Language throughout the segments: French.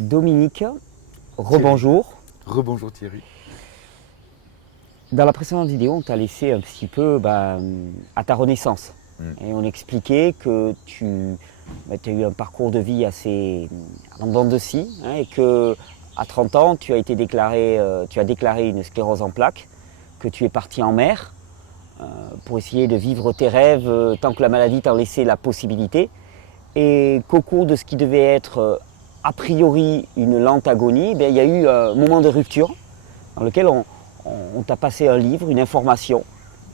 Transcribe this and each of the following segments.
Dominique, rebonjour. Rebonjour Thierry. Dans la précédente vidéo, on t'a laissé un petit peu à ta renaissance. Et on expliquait que tu as eu un parcours de vie assez en dents de scie, et que à 30 ans, tu as déclaré une sclérose en plaques, que tu es parti en mer pour essayer de vivre tes rêves tant que la maladie t'en laissait la possibilité. Et qu'au cours de ce qui devait être a priori une lente agonie, il y a eu un moment de rupture dans lequel on t'a passé un livre, une information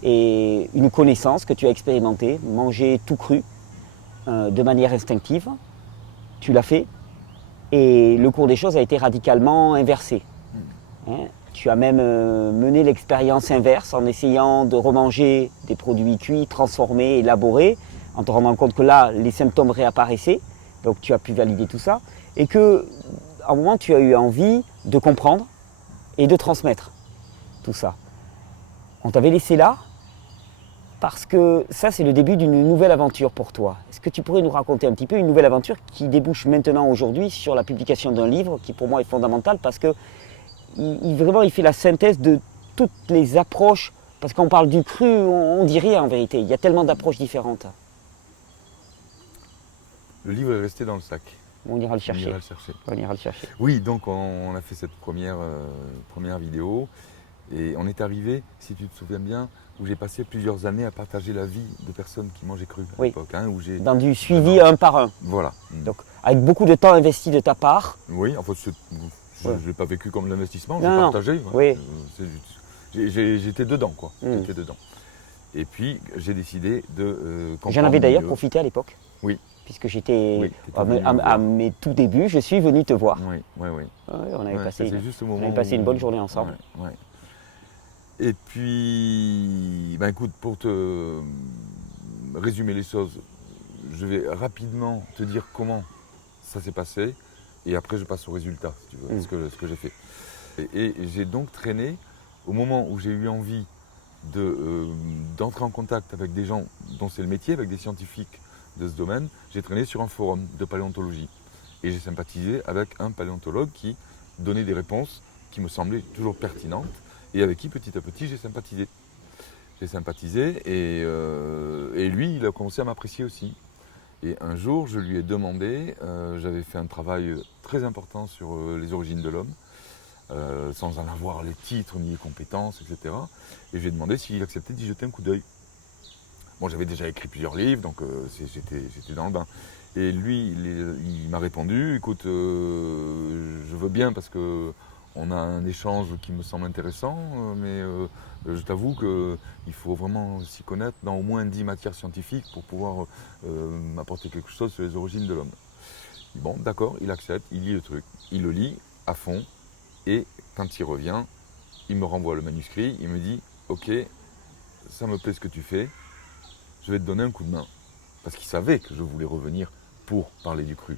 et une connaissance que tu as expérimentée, manger tout cru de manière instinctive. Tu l'as fait et le cours des choses a été radicalement inversé. Tu as même mené l'expérience inverse en essayant de remanger des produits cuits, transformés, élaborés, en te rendant compte que là, les symptômes réapparaissaient, donc tu as pu valider tout ça, et qu'à un moment, tu as eu envie de comprendre et de transmettre tout ça. On t'avait laissé là, parce que ça, c'est le début d'une nouvelle aventure pour toi. Est-ce que tu pourrais nous raconter un petit peu une nouvelle aventure qui débouche maintenant, aujourd'hui, sur la publication d'un livre qui, pour moi, est fondamental, parce que vraiment, il fait la synthèse de toutes les approches, parce qu'on parle du cru, on dit rien en vérité, il y a tellement d'approches différentes. Le livre est resté dans le sac. On ira le chercher. On ira le chercher. Oui, donc on a fait cette première vidéo et on est arrivé, si tu te souviens bien, où j'ai passé plusieurs années à partager la vie de personnes qui mangeaient cru à l'époque. Dans du suivi un par un. Voilà. Donc avec beaucoup de temps investi de ta part. Oui, en fait, je ne l'ai pas vécu comme l'investissement, j'ai partagé. Oui. J'étais dedans, quoi. J'étais dedans. Et puis, j'ai décidé de J'en avais d'ailleurs profité à l'époque. Oui. Puisque j'étais à mes tout débuts, je suis venu te voir. Oui. On avait passé une bonne journée ensemble. Ouais. Et puis, écoute, pour te résumer les choses, je vais rapidement te dire comment ça s'est passé. Et après, je passe au résultat, si tu veux, ce que j'ai fait. Et j'ai donc traîné, au moment où j'ai eu envie d'entrer en contact avec des gens dont c'est le métier, avec des scientifiques de ce domaine, j'ai traîné sur un forum de paléontologie. Et j'ai sympathisé avec un paléontologue qui donnait des réponses qui me semblaient toujours pertinentes et avec qui, petit à petit, j'ai sympathisé. J'ai sympathisé et lui, il a commencé à m'apprécier aussi. Et un jour, je lui ai demandé, j'avais fait un travail très important sur les origines de l'homme, sans en avoir les titres ni les compétences, etc. Et je lui ai demandé s'il acceptait d'y jeter un coup d'œil. Bon, j'avais déjà écrit plusieurs livres, donc j'étais dans le bain. Et lui, il m'a répondu, écoute, je veux bien parce qu'on a un échange qui me semble intéressant, mais je t'avoue qu'il faut vraiment s'y connaître dans au moins 10 matières scientifiques pour pouvoir m'apporter quelque chose sur les origines de l'homme. Bon, d'accord, il accepte, il lit le truc, il le lit à fond, et quand il revient, il me renvoie le manuscrit, il me dit, ok, ça me plaît ce que tu fais, je vais te donner un coup de main. Parce qu'il savait que je voulais revenir pour parler du cru,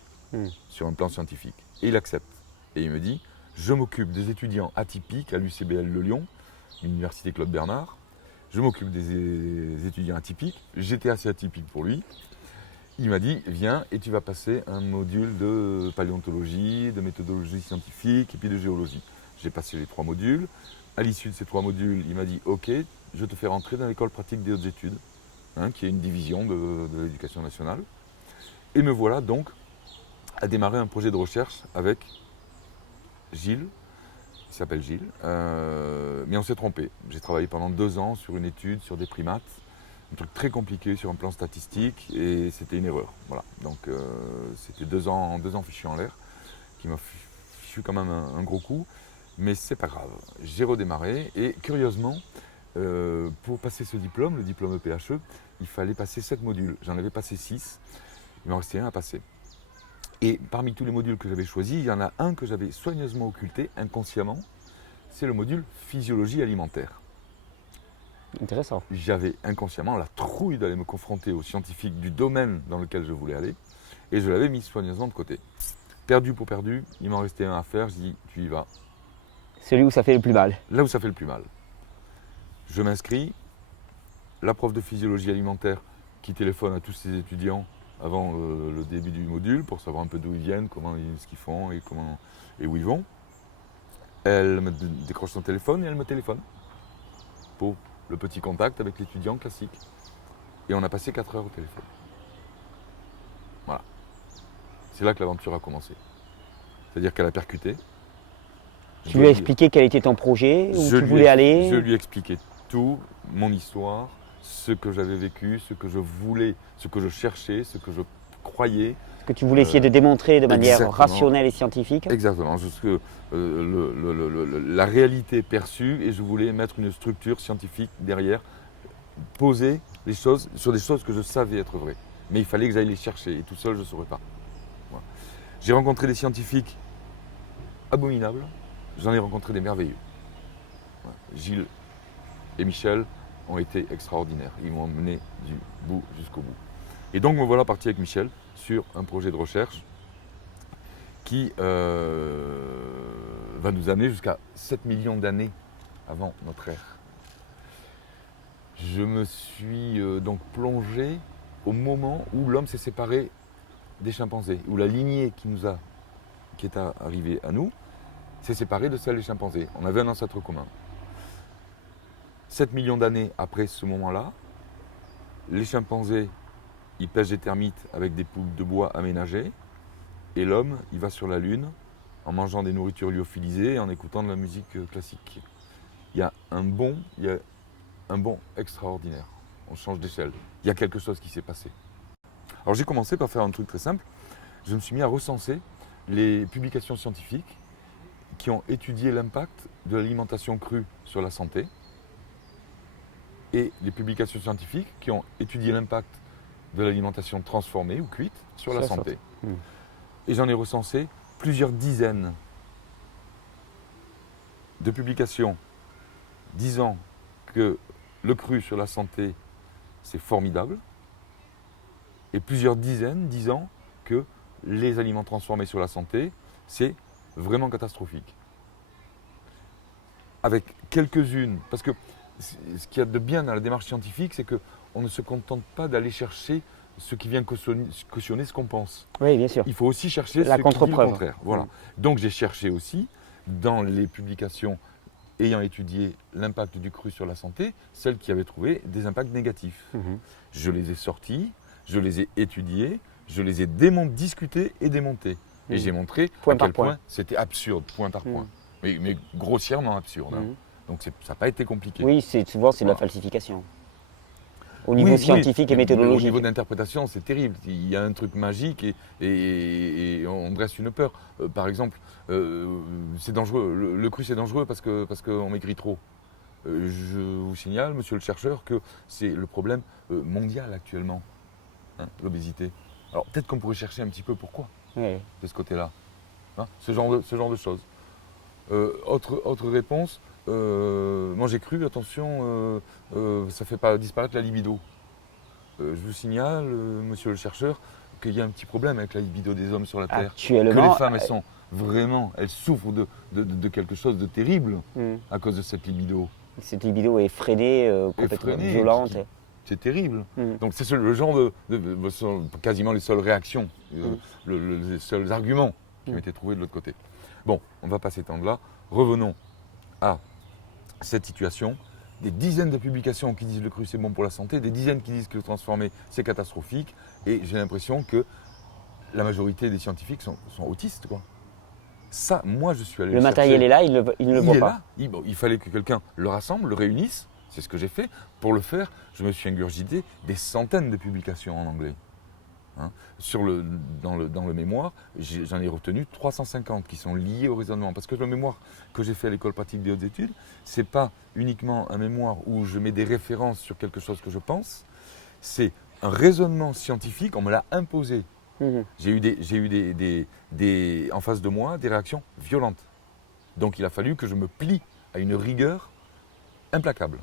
sur un plan scientifique. Et il accepte. Et il me dit, je m'occupe des étudiants atypiques à l'UCBL de Lyon, l'université Claude Bernard. Je m'occupe des étudiants atypiques. J'étais assez atypique pour lui. Il m'a dit, viens et tu vas passer un module de paléontologie, de méthodologie scientifique et puis de géologie. J'ai passé les 3 modules. À l'issue de ces 3 modules, il m'a dit, ok, je te fais rentrer dans l'école pratique des hautes études, qui est une division de l'éducation nationale. Et me voilà donc à démarrer un projet de recherche avec Gilles, qui s'appelle Gilles, mais on s'est trompé. J'ai travaillé pendant 2 ans sur une étude sur des primates, un truc très compliqué sur un plan statistique, et c'était une erreur. Voilà. Donc c'était 2 ans fichus en l'air, qui m'a fichu quand même un gros coup, mais c'est pas grave. J'ai redémarré, et curieusement, pour passer ce diplôme, le diplôme EPHE, il fallait passer 7 modules. J'en avais passé 6, il m'en restait un à passer. Et parmi tous les modules que j'avais choisis, il y en a un que j'avais soigneusement occulté, inconsciemment, c'est le module physiologie alimentaire. Intéressant. J'avais inconsciemment la trouille d'aller me confronter aux scientifiques du domaine dans lequel je voulais aller, et je l'avais mis soigneusement de côté. Perdu pour perdu, il m'en restait un à faire, je dis, tu y vas. Celui où ça fait le plus mal. Là où ça fait le plus mal. Je m'inscris, la prof de physiologie alimentaire qui téléphone à tous ses étudiants avant le début du module pour savoir un peu d'où ils viennent, ce qu'ils font et où ils vont. Elle me décroche son téléphone et elle me téléphone pour le petit contact avec l'étudiant classique. Et on a passé 4 heures au téléphone. Voilà. C'est là que l'aventure a commencé. C'est-à-dire qu'elle a percuté. Tu lui as expliqué quel était ton projet, où tu voulais aller? Je lui ai expliqué tout, mon histoire, ce que j'avais vécu, ce que je voulais, ce que je cherchais, ce que je croyais. Ce que tu voulais essayer de démontrer de manière Exactement. rationnelle et scientifique? Exactement, la réalité perçue, et je voulais mettre une structure scientifique derrière, poser les choses sur des choses que je savais être vraies. Mais il fallait que j'aille les chercher, et tout seul je ne saurais pas. Voilà. J'ai rencontré des scientifiques abominables, j'en ai rencontré des merveilleux. Voilà. Gilles et Michel ont été extraordinaires, ils m'ont emmené du bout jusqu'au bout. Et donc me voilà parti avec Michel sur un projet de recherche qui va nous amener jusqu'à 7 millions d'années avant notre ère. Je me suis donc plongé au moment où l'homme s'est séparé des chimpanzés, où la lignée qui est arrivée à nous s'est séparée de celle des chimpanzés. On avait un ancêtre commun. 7 millions d'années après ce moment-là, les chimpanzés, ils pêchent des termites avec des poules de bois aménagées, et l'homme, il va sur la Lune en mangeant des nourritures lyophilisées et en écoutant de la musique classique. Il y a un bond extraordinaire. On change d'échelle. Il y a quelque chose qui s'est passé. Alors j'ai commencé par faire un truc très simple. Je me suis mis à recenser les publications scientifiques qui ont étudié l'impact de l'alimentation crue sur la santé et les publications scientifiques qui ont étudié l'impact de l'alimentation transformée ou cuite sur la santé. Et j'en ai recensé plusieurs dizaines de publications disant que le cru sur la santé, c'est formidable, et plusieurs dizaines disant que les aliments transformés sur la santé, c'est vraiment catastrophique. Avec quelques-unes, parce que ce qu'il y a de bien dans la démarche scientifique, c'est qu'on ne se contente pas d'aller chercher ce qui vient cautionner ce qu'on pense. Oui, bien sûr. Il faut aussi chercher ce qui dit le contraire. Voilà. Donc j'ai cherché aussi, dans les publications ayant étudié l'impact du cru sur la santé, celles qui avaient trouvé des impacts négatifs. Je les ai sortis, je les ai étudiés, je les ai discutés et démontés. Et j'ai montré à quel point c'était absurde, point par point. Mais grossièrement absurde. Hein. Donc ça n'a pas été compliqué. Oui, souvent c'est de la falsification. Au niveau scientifique et méthodologique. Au niveau d'interprétation, c'est terrible. Il y a un truc magique et on dresse une peur. Par exemple, c'est dangereux. Le cru, c'est dangereux parce qu'on maigrit trop. Je vous signale, monsieur le chercheur, que c'est le problème mondial actuellement, hein, l'obésité. Alors peut-être qu'on pourrait chercher un petit peu pourquoi de ce côté-là. Hein, ce genre de choses. Autre réponse. Manger cru, attention, ça ne fait pas disparaître la libido. Je vous signale, monsieur le chercheur, qu'il y a un petit problème avec la libido des hommes sur la Terre. Actuellement, que les femmes, elles souffrent de quelque chose de terrible à cause de cette libido. Cette libido est freinée, complètement violente. C'est terrible. Donc c'est le genre quasiment les seules réactions, les seuls arguments qui ont été trouvés de l'autre côté. Bon, on ne va pas s'étendre là. Revenons à cette situation. Des dizaines de publications qui disent le cru c'est bon pour la santé, des dizaines qui disent que le transformé c'est catastrophique, et j'ai l'impression que la majorité des scientifiques sont autistes, quoi. Ça, moi je suis allé le matériel est là, il ne le voit pas. Il fallait que quelqu'un le rassemble, le réunisse, c'est ce que j'ai fait. Pour le faire, je me suis ingurgité des centaines de publications en anglais. Hein. Dans le mémoire, j'en ai retenu 350 qui sont liés au raisonnement. Parce que le mémoire que j'ai fait à l'école pratique des hautes études, ce n'est pas uniquement un mémoire où je mets des références sur quelque chose que je pense, c'est un raisonnement scientifique, on me l'a imposé. J'ai eu en face de moi des réactions violentes. Donc il a fallu que je me plie à une rigueur implacable.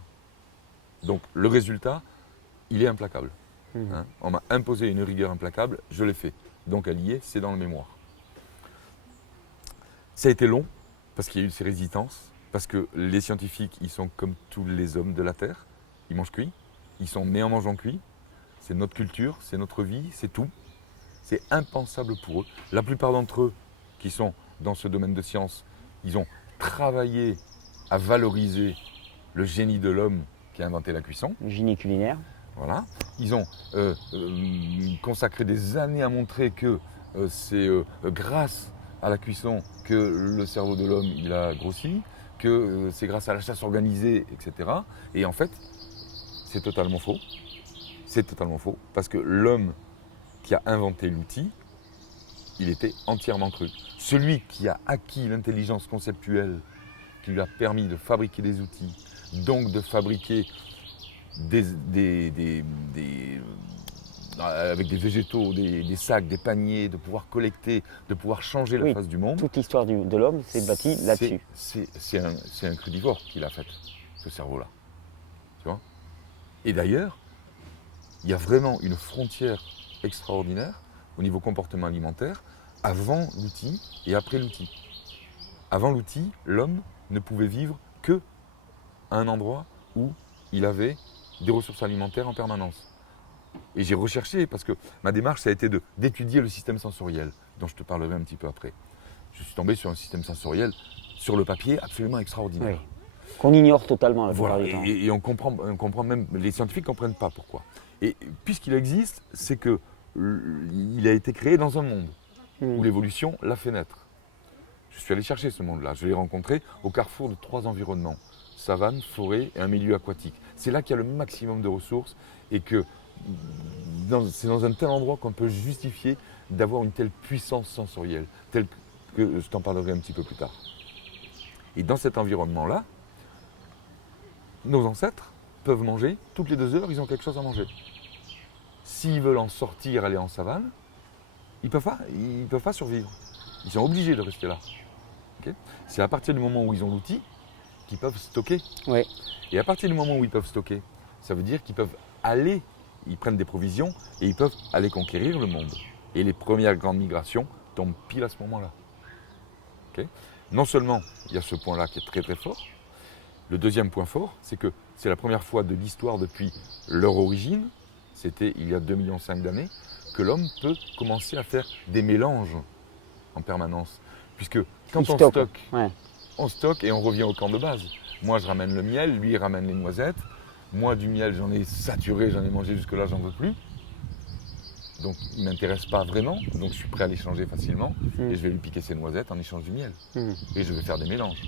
Donc le résultat, il est implacable. Hein, on m'a imposé une rigueur implacable, je l'ai fait. Donc elle y est, c'est dans le mémoire. Ça a été long, parce qu'il y a eu ces résistances, parce que les scientifiques, ils sont comme tous les hommes de la Terre, ils mangent cuit, ils sont nés en mangeant cuit, c'est notre culture, c'est notre vie, c'est tout. C'est impensable pour eux. La plupart d'entre eux qui sont dans ce domaine de science, ils ont travaillé à valoriser le génie de l'homme qui a inventé la cuisson. Le génie culinaire. Voilà. Ils ont consacré des années à montrer que c'est grâce à la cuisson que le cerveau de l'homme il a grossi, que c'est grâce à la chasse organisée, etc. Et en fait, c'est totalement faux. C'est totalement faux parce que l'homme qui a inventé l'outil, il était entièrement cru. Celui qui a acquis l'intelligence conceptuelle qui lui a permis de fabriquer des outils, donc de fabriquer avec des végétaux, des sacs, des paniers, de pouvoir collecter, de pouvoir changer la face du monde. Toute l'histoire de l'homme s'est bâtie là-dessus. C'est un crudivore qui l'a fait, ce cerveau-là. Tu vois ? Et d'ailleurs, il y a vraiment une frontière extraordinaire au niveau comportement alimentaire avant l'outil et après l'outil. Avant l'outil, l'homme ne pouvait vivre que à un endroit où il avait des ressources alimentaires en permanence. Et j'ai recherché, parce que ma démarche, ça a été d'étudier le système sensoriel, dont je te parlerai un petit peu après. Je suis tombé sur un système sensoriel, sur le papier, absolument extraordinaire. Oui. Qu'on ignore totalement la plupart Voilà, du temps. et on comprend même, les scientifiques ne comprennent pas pourquoi. Et puisqu'il existe, c'est qu'il a été créé dans un monde où l'évolution l'a fait naître. Je suis allé chercher ce monde-là, je l'ai rencontré au carrefour de 3 environnements, savane, forêt et un milieu aquatique. C'est là qu'il y a le maximum de ressources et que c'est dans un tel endroit qu'on peut justifier d'avoir une telle puissance sensorielle, telle que je t'en parlerai un petit peu plus tard. Et dans cet environnement-là, nos ancêtres peuvent manger, toutes les 2 heures, ils ont quelque chose à manger. S'ils veulent en sortir, aller en savane, ils ne peuvent pas survivre. Ils sont obligés de rester là. Okay ? C'est à partir du moment où ils ont l'outil qu'ils peuvent stocker. Oui. Et à partir du moment où ils peuvent stocker, ça veut dire qu'ils peuvent aller, ils prennent des provisions et ils peuvent aller conquérir le monde. Et les premières grandes migrations tombent pile à ce moment-là. Okay ? Non seulement il y a ce point-là qui est très très fort, le deuxième point fort, c'est que c'est la première fois de l'histoire depuis leur origine, c'était il y a 2,5 millions d'années, que l'homme peut commencer à faire des mélanges en permanence. Puisque quand on stocke, on stocke et on revient au camp de base. Moi, je ramène le miel, lui, il ramène les noisettes. Moi, du miel, j'en ai saturé, j'en ai mangé jusque-là, j'en veux plus. Donc, il ne m'intéresse pas vraiment. Donc, je suis prêt à l'échanger facilement. Et je vais lui piquer ses noisettes en échange du miel. Et je vais faire des mélanges.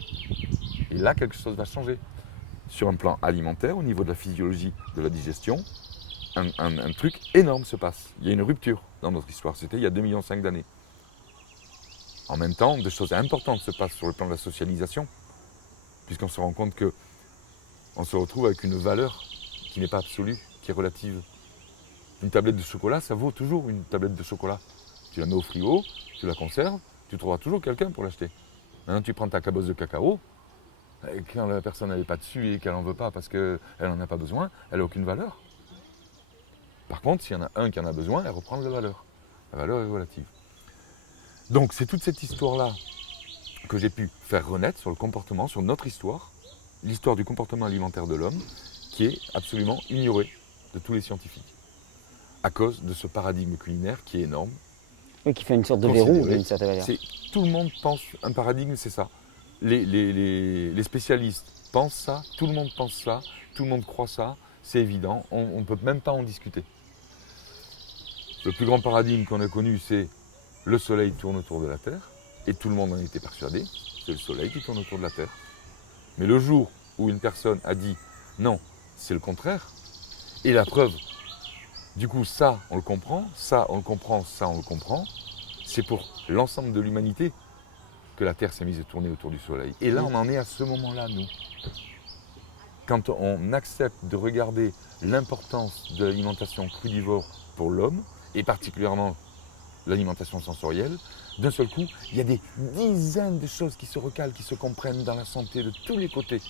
Et là, quelque chose va changer. Sur un plan alimentaire, au niveau de la physiologie de la digestion, un truc énorme se passe. Il y a une rupture dans notre histoire. C'était il y a 2,5 millions d'années. En même temps, des choses importantes se passent sur le plan de la socialisation, puisqu'on se rend compte qu'on se retrouve avec une valeur qui n'est pas absolue, qui est relative. Une tablette de chocolat, ça vaut toujours une tablette de chocolat. Tu la mets au frigo, tu la conserves, tu trouveras toujours quelqu'un pour l'acheter. Maintenant, tu prends ta cabosse de cacao, et quand la personne n'est pas dessus et qu'elle n'en veut pas parce qu'elle n'en a pas besoin, elle n'a aucune valeur. Par contre, s'il y en a un qui en a besoin, elle reprend de la valeur. La valeur est relative. Donc c'est toute cette histoire-là que j'ai pu faire renaître sur le comportement, sur notre histoire, l'histoire du comportement alimentaire de l'homme, qui est absolument ignorée de tous les scientifiques, à cause de ce paradigme culinaire qui est énorme. Oui, qui fait une sorte de verrou d'une certaine manière. Tout le monde pense, un paradigme c'est ça. Les spécialistes pensent ça, tout le monde pense ça, tout le monde croit ça, c'est évident, on ne peut même pas en discuter. Le plus grand paradigme qu'on a connu, c'est le soleil tourne autour de la Terre, et tout le monde en était persuadé, c'est le soleil qui tourne autour de la Terre. Mais le jour où une personne a dit non, c'est le contraire, et la preuve, du coup ça on le comprend, ça on le comprend, ça on le comprend, c'est pour l'ensemble de l'humanité que la Terre s'est mise à tourner autour du soleil. Et là on en est à ce moment-là, nous. Quand on accepte de regarder l'importance de l'alimentation crudivore pour l'homme, et particulièrement l'alimentation sensorielle, d'un seul coup, il y a des dizaines de choses qui se recalent, qui se comprennent dans la santé de tous les côtés.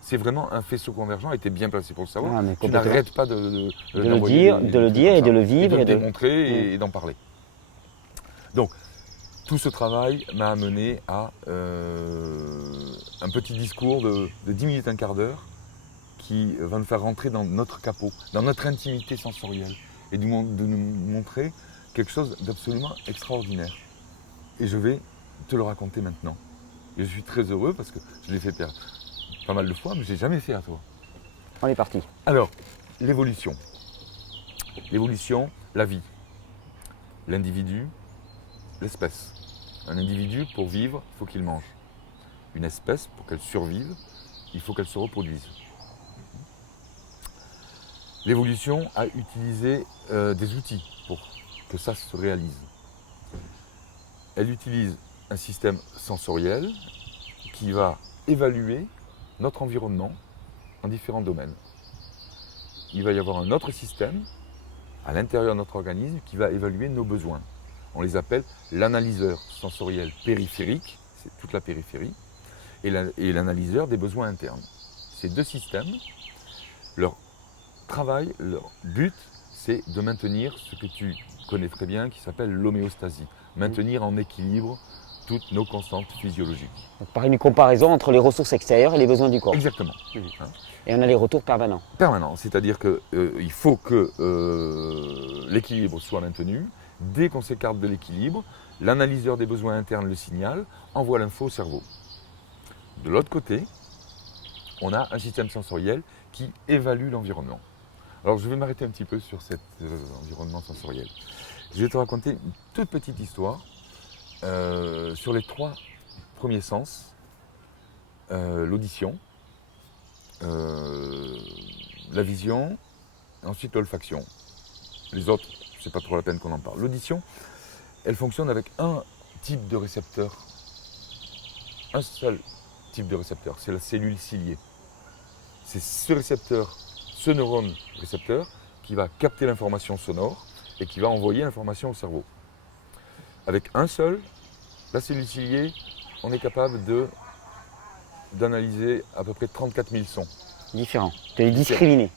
C'est vraiment un faisceau convergent, et tu es bien placé pour le savoir. Tu n'arrêtes pas de le dire et de le vivre. Et de le démontrer et d'en parler. Donc, tout ce travail m'a amené à un petit discours de 10 minutes, un quart d'heure, qui va nous faire rentrer dans notre capot, dans notre intimité sensorielle, et de nous montrer quelque chose d'absolument extraordinaire. Et je vais te le raconter maintenant. Et je suis très heureux parce que je l'ai fait pas mal de fois, mais je l'ai jamais fait à toi. On est parti. Alors, l'évolution. L'évolution, la vie. L'individu, l'espèce. Un individu, pour vivre, il faut qu'il mange. Une espèce, pour qu'elle survive, il faut qu'elle se reproduise. L'évolution a utilisé des outils pour que ça se réalise. Elle utilise un système sensoriel qui va évaluer notre environnement en différents domaines. Il va y avoir un autre système à l'intérieur de notre organisme qui va évaluer nos besoins. On les appelle l'analyseur sensoriel périphérique, c'est toute la périphérie, et l'analyseur des besoins internes. Ces deux systèmes, leur travail, leur but, c'est de maintenir ce que tu connais très bien, qui s'appelle l'homéostasie, maintenir en équilibre toutes nos constantes physiologiques. Donc, par une comparaison entre les ressources extérieures et les besoins du corps. Exactement. Et on a les retours permanents. Permanent, c'est-à-dire qu'il faut que l'équilibre soit maintenu. Dès qu'on s'écarte de l'équilibre, l'analyseur des besoins internes le signale, envoie l'info au cerveau. De l'autre côté, on a un système sensoriel qui évalue l'environnement. Alors je vais m'arrêter un petit peu sur cet environnement sensoriel. Je vais te raconter une toute petite histoire sur les 3 premiers sens. L'audition, la vision, ensuite l'olfaction. Les autres, c'est pas trop la peine qu'on en parle. L'audition, elle fonctionne avec un type de récepteur. Un seul type de récepteur, c'est la cellule ciliée. C'est ce récepteur, ce neurone récepteur, qui va capter l'information sonore et qui va envoyer l'information au cerveau. Avec un seul, la cellule ciliée, on est capable d'analyser à peu près 34 000 sons. Différents. De les discriminer.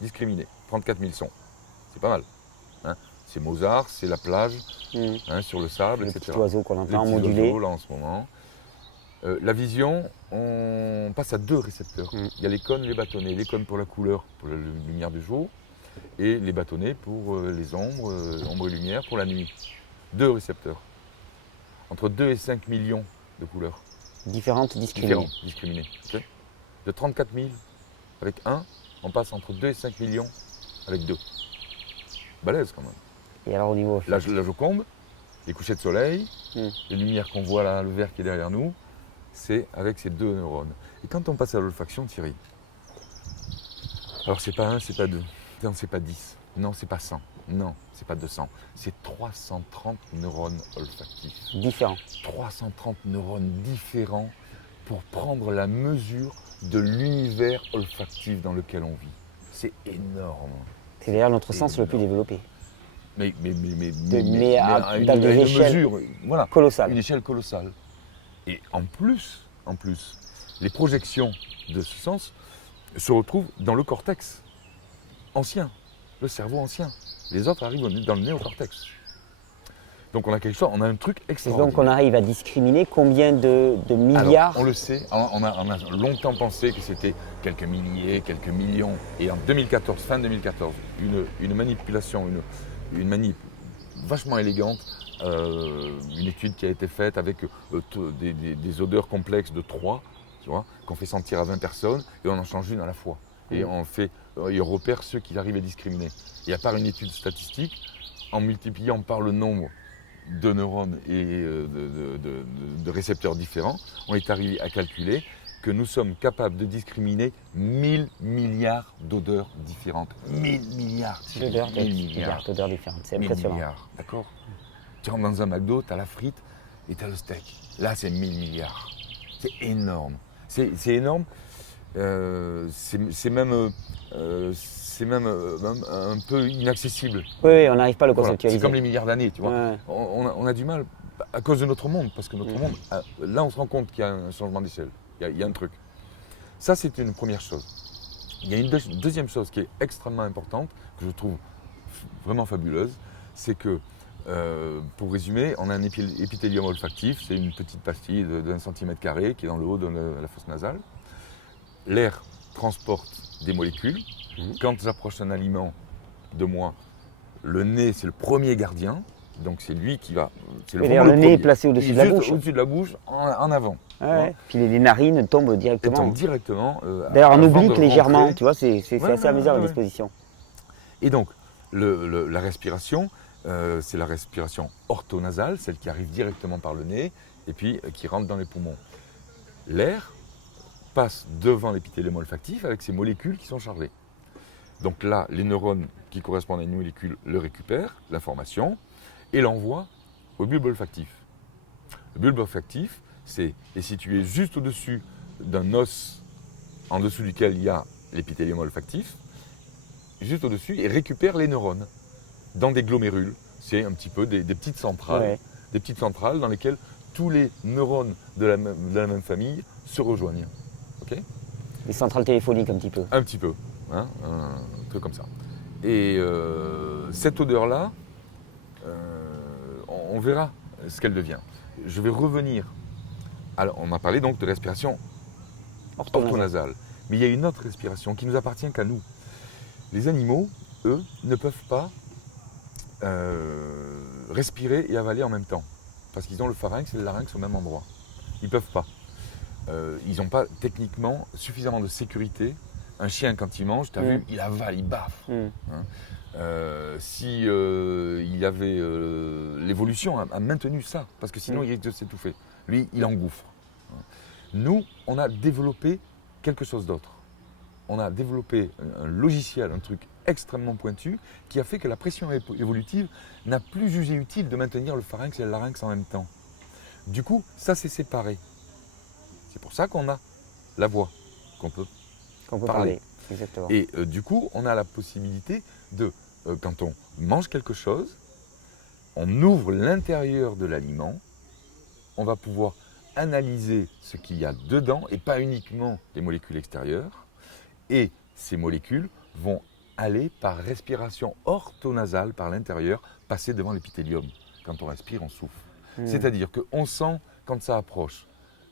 Discriminés. 34 000 sons. C'est pas mal. Hein, c'est Mozart, c'est la plage, sur le sable, Le etc. petit oiseau qu'on entend Les petits modulé. oiseaux, là, en ce moment. La vision, on passe à 2 récepteurs. Il y a les cônes et les bâtonnets. Les cônes pour la couleur, pour la lumière du jour, et les bâtonnets pour les ombres, ombre et lumière pour la nuit. 2 récepteurs. Entre 2 et 5 millions de couleurs. Différentes discriminées. Discriminées. Okay, de 34 000 avec 1, on passe entre 2 et 5 millions avec 2. Balèze quand même. Et alors au niveau La Joconde, les couchers de soleil, les lumières qu'on voit là, le vert qui est derrière nous, c'est avec ces 2 neurones. Et quand on passe à l'olfaction, Thierry, alors c'est pas 1, c'est pas 2, non, c'est pas 10, non, c'est pas 100, non, c'est pas 200, c'est 330 neurones olfactifs. Différents. 330 neurones différents pour prendre la mesure de l'univers olfactif dans lequel on vit. C'est énorme. C'est d'ailleurs notre sens le plus développé. Mais à une des échelles mesure, voilà, colossales. une échelle colossale. Et en plus, les projections de ce sens se retrouvent dans le cortex ancien, le cerveau ancien. Les autres arrivent dans le néocortex. Donc on a quelque chose, on a un truc Et extraordinaire. donc on arrive à discriminer combien de milliards. Alors, on le sait, on a longtemps pensé que c'était quelques milliers, quelques millions. Et en 2014, fin 2014, une manipulation, une manip vachement élégante, une étude qui a été faite avec des odeurs complexes de 3, tu vois, qu'on fait sentir à 20 personnes et on en change une à la fois. Et on repère ceux qui arrivent à discriminer. Et à part une étude statistique, en multipliant par le nombre de neurones et de récepteurs différents, on est arrivé à calculer que nous sommes capables de discriminer 1000 milliards d'odeurs différentes. 1000 milliards. 1000 milliards d'odeurs différentes. C'est 1000 impressionnant. milliards, d'accord. Tu rentres dans un McDo, tu as la frite et tu as le steak. Là, c'est 1000 milliards. C'est énorme. C'est énorme. C'est même un peu inaccessible. Oui, on n'arrive pas à le Voilà, conceptualiser. c'est comme les milliards d'années, tu vois. Ouais. On a du mal à cause de notre monde, parce que notre monde, là on se rend compte qu'il y a un changement d'échelle, il y a un truc. Ça c'est une première chose. Il y a une deuxième chose qui est extrêmement importante, que je trouve vraiment fabuleuse, c'est que, pour résumer, on a un épithélium olfactif, c'est une petite pastille d'1 cm² qui est dans le haut de la fosse nasale. L'air transporte des molécules. Quand j'approche un aliment de moi, le nez c'est le premier gardien, Donc c'est lui qui va. C'est Et d'ailleurs, le nez est placé au-dessus de la Juste bouche. Au-dessus de la bouche, en avant. Ouais. Puis les narines tombent Et directement. tombe directement. D'ailleurs, on avant oblique de légèrement, rentrer. tu vois, c'est assez amusant la disposition. Et donc, la respiration, c'est la respiration orthonasale, celle qui arrive directement par le nez et puis qui rentre dans les poumons. L'air passe devant l'épithélium olfactif avec ces molécules qui sont chargées. Donc là, les neurones qui correspondent à une molécule le récupèrent, l'information, et l'envoient au bulbe olfactif. Le bulbe olfactif est situé juste au-dessus d'un os en dessous duquel il y a l'épithélium olfactif, juste au-dessus, et récupère les neurones dans des glomérules. C'est un petit peu des petites centrales, des petites centrales dans lesquelles tous les neurones de la même famille se rejoignent. Okay, les centrales téléphoniques un petit peu. Un petit peu, hein, un truc comme ça. Et cette odeur-là, on verra ce qu'elle devient. Je vais revenir. Alors, on m'a parlé donc de respiration orthonasale. Mais il y a une autre respiration qui ne nous appartient qu'à nous. Les animaux, eux, ne peuvent pas respirer et avaler en même temps. Parce qu'ils ont le pharynx et le larynx au même endroit. Ils ne peuvent pas. Ils n'ont pas techniquement suffisamment de sécurité. Un chien, quand il mange, tu as vu, il avale, il baffe. Hein. Si il y avait l'évolution a maintenu ça, parce que sinon il risque de s'étouffer. Lui, il engouffre. Nous, on a développé quelque chose d'autre. On a développé un logiciel, un truc extrêmement pointu, qui a fait que la pression évolutive n'a plus jugé utile de maintenir le pharynx et le larynx en même temps. Du coup, ça s'est séparé. C'est pour ça qu'on a la voix, qu'on peut parler. Exactement. Et du coup, on a la possibilité de, quand on mange quelque chose, on ouvre l'intérieur de l'aliment, on va pouvoir analyser ce qu'il y a dedans et pas uniquement les molécules extérieures. Et ces molécules vont aller par respiration orthonasale par l'intérieur, passer devant l'épithélium. Quand on respire, on souffle. C'est-à-dire qu'on sent quand ça approche.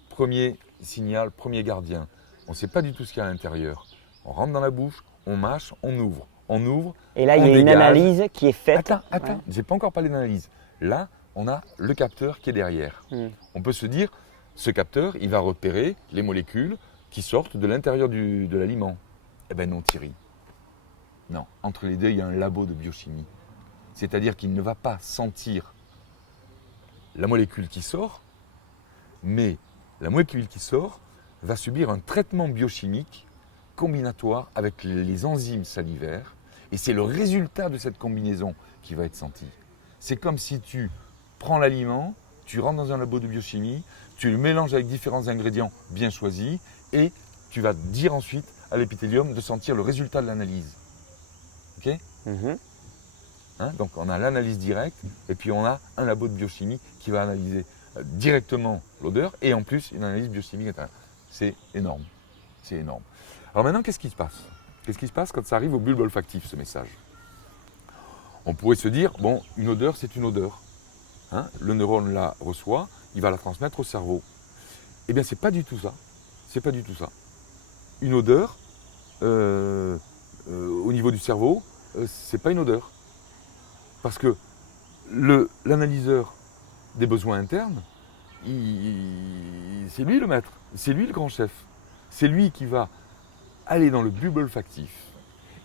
Premier signal, premier gardien. On ne sait pas du tout ce qu'il y a à l'intérieur. On rentre dans la bouche, on mâche, on ouvre. On ouvre. Et là, il y a une analyse qui est faite. Attends, j'ai pas encore parlé d'analyse. Là, on a le capteur qui est derrière. On peut se dire, ce capteur, il va repérer les molécules qui sortent de l'intérieur de l'aliment. Eh bien non, Thierry. Non, entre les deux, il y a un labo de biochimie. C'est-à-dire qu'il ne va pas sentir la molécule qui sort, mais la molécule qui sort va subir un traitement biochimique combinatoire avec les enzymes salivaires, et c'est le résultat de cette combinaison qui va être senti. C'est comme si tu prends l'aliment, tu rentres dans un labo de biochimie, tu le mélanges avec différents ingrédients bien choisis, et tu vas dire ensuite à l'épithélium de sentir le résultat de l'analyse. Ok ? Hein, donc on a l'analyse directe, et puis on a un labo de biochimie qui va analyser directement l'odeur, et en plus une analyse biochimique intérieure. C'est énorme. C'est énorme. Alors maintenant, qu'est-ce qui se passe ? Qu'est-ce qui se passe quand ça arrive au bulbe olfactif, ce message ? On pourrait se dire, bon, une odeur, c'est une odeur. Hein, le neurone la reçoit, il va la transmettre au cerveau. Eh bien, c'est pas du tout ça. C'est pas du tout ça. Une odeur, au niveau du cerveau, c'est pas une odeur. Parce que l'analyseur des besoins internes, c'est lui le maître, c'est lui le grand chef. C'est lui qui va aller dans le bulbe olfactif.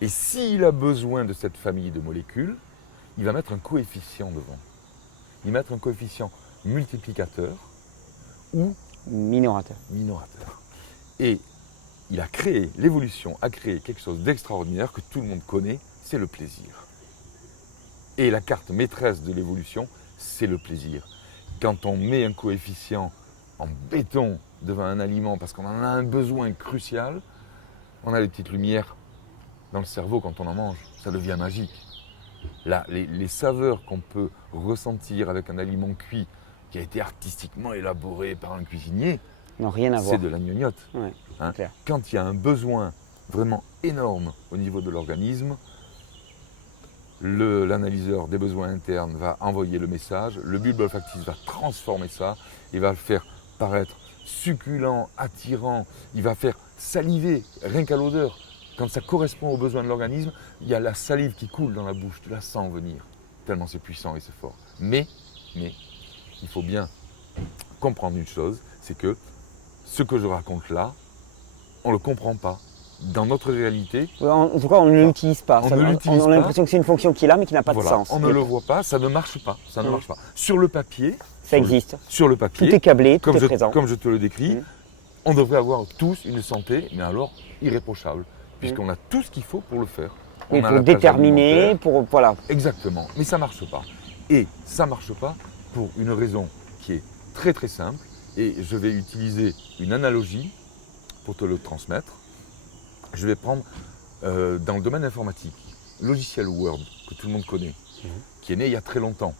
Et s'il a besoin de cette famille de molécules, il va mettre un coefficient devant. Il va mettre un coefficient multiplicateur ou minorateur. Et il a créé, l'évolution a créé quelque chose d'extraordinaire que tout le monde connaît, c'est le plaisir. Et la carte maîtresse de l'évolution, c'est le plaisir. Quand on met un coefficient en béton devant un aliment parce qu'on en a un besoin crucial, on a des petites lumières dans le cerveau quand on en mange. Ça devient magique. Là, les saveurs qu'on peut ressentir avec un aliment cuit qui a été artistiquement élaboré par un cuisinier, n'ont rien à voir. C'est de la gnognotte. Ouais, hein. clair. Quand il y a un besoin vraiment énorme au niveau de l'organisme, l'analyseur des besoins internes va envoyer le message, le bulbe olfactif va transformer ça, il va le faire paraître succulent, attirant, il va faire saliver, rien qu'à l'odeur. Quand ça correspond aux besoins de l'organisme, il y a la salive qui coule dans la bouche, tu la sens venir, tellement c'est puissant et c'est fort. Mais, il faut bien comprendre une chose, c'est que ce que je raconte là, on ne le comprend pas. Dans notre réalité, En tout cas, on ne l'utilise pas. On Ça- ne l'utilise on a l'impression que c'est une fonction qui est là, mais qui n'a pas voilà, de sens. on ne le voit pas, ça ne marche pas. Ça ne marche pas. Sur le papier, Ça existe. sur le Tout papier, est câblé, tout comme est je, présent. comme je te le décris, Mm. on devrait avoir tous une santé, mais alors irréprochable, puisqu'on a tout ce qu'il faut pour le faire. Oui, On a pour la plage déterminer, alimentaire. pour voilà. Exactement, mais ça ne marche pas. Et ça ne marche pas pour une raison qui est très très simple, et je vais utiliser une analogie pour te le transmettre. Je vais prendre dans le domaine informatique, le logiciel Word, que tout le monde connaît, qui est né il y a très longtemps.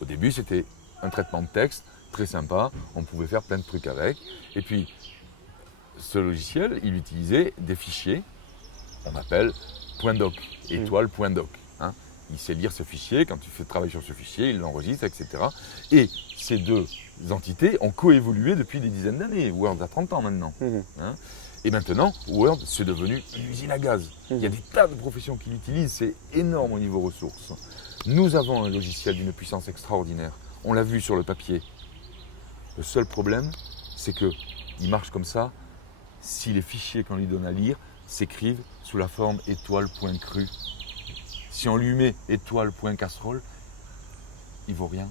Au début, c'était un traitement de texte très sympa, on pouvait faire plein de trucs avec. Et puis, ce logiciel, il utilisait des fichiers, on appelle .doc, étoile .doc. Hein. Il sait lire ce fichier, quand tu fais le travail sur ce fichier, il l'enregistre, etc. Et ces deux entités ont coévolué depuis des dizaines d'années. Word a 30 ans maintenant. Hein. Et maintenant, Word, c'est devenu une usine à gaz. Il y a des tas de professions qui l'utilisent, c'est énorme au niveau ressources. Nous avons un logiciel d'une puissance extraordinaire. On l'a vu sur le papier. Le seul problème, c'est qu'il marche comme ça si les fichiers qu'on lui donne à lire s'écrivent sous la forme étoile.cru. Si on lui met étoile.casserole, il ne vaut rien.